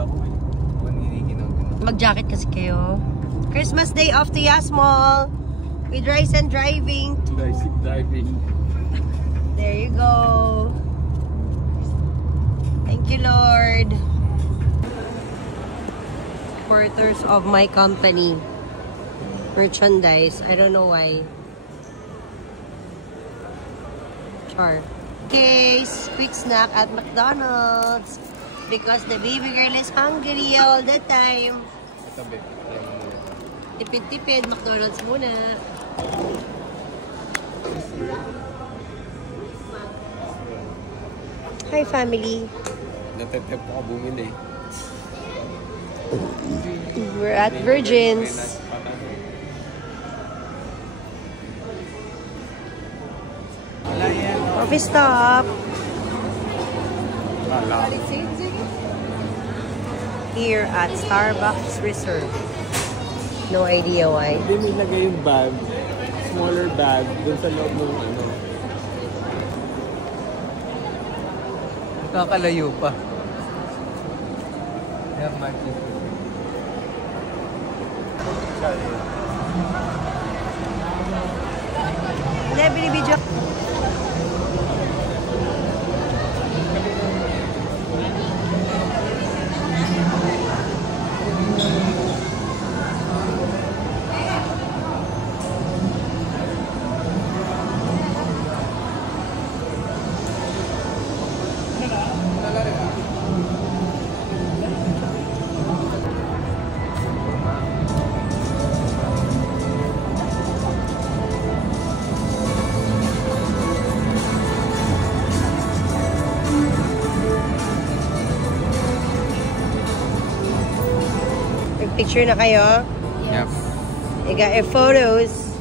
ako eh. Mag-jacket kasi kayo. Christmas Day off to Yasmall with Rice and Driving. Rice and Driving. There you go. Thank you, Lord. Quarters of my company. Merchandise. I don't know why. Char. Okay, quick snack at McDonald's. Because the baby girl is hungry all the time. Tipid-tipid, McDonald's muna. Hi, family. Natetep ako bumili. We're at Virgin's. Coffee stop. Here at Starbucks Reserve. No idea why. Hindi nilagay yung bag, smaller bag, dun sa loob ng ano. Nakakalayo pa. Yeah, Martin. Hindi, binibidyo. Picture na kayo? Yep. You got your photos.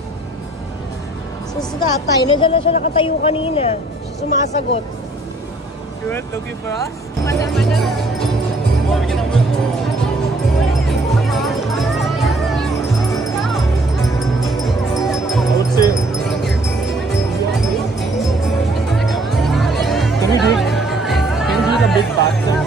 So sa tatay, nandiyan na siya nakatayo kanina. Siya sumasagot. You weren't looking for us? I would say, can you do the big bathtub?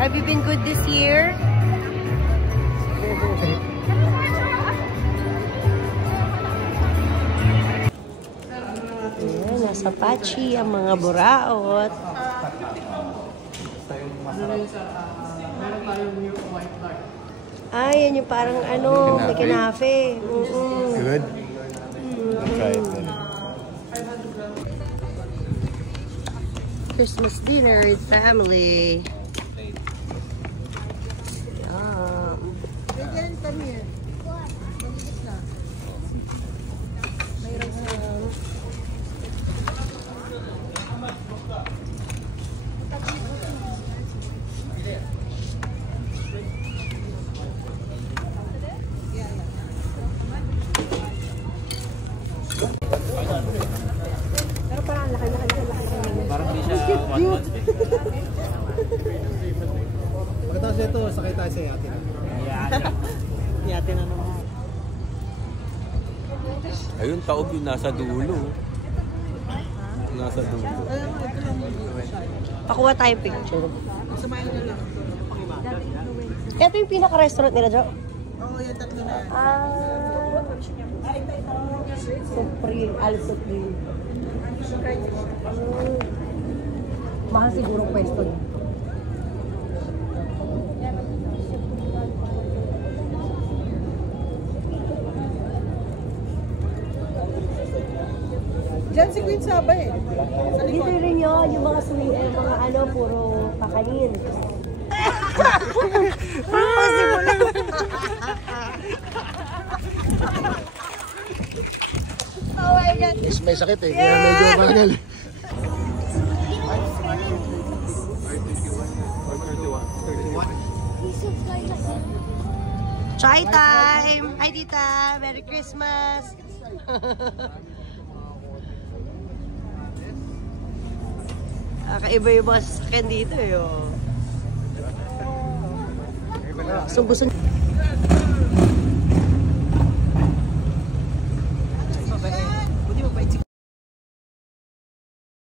Have you been good this year? Ayan, nasa Pachi ang mga buraot. Ay, yan yung parang ano, may kinafe. Good? I'll try it then. Christmas dinner with family. Pero parang laki. Parang di siya one-month. Pagkatapos ito, sakay tayo sa yate. Yate na naman. Ayun, taob yung nasa dulo. Nasa dulo. Pakuha tayo picture. Ito yung pinaka-restaurant nila, Jo? Oo, yung tatlo na. Supreme, Al-Supreme. Mahal siguro pwesto niya. Diyan si Queen Saba eh. Dito rin yun, yung mga mga ano, puro kakanin. Oh my God. May sakit eh, kaya medyo magal. Chai time! Hi, Tita! Merry Christmas! Kakaiba yung mga sasakyan dito eh. Oh. So gusto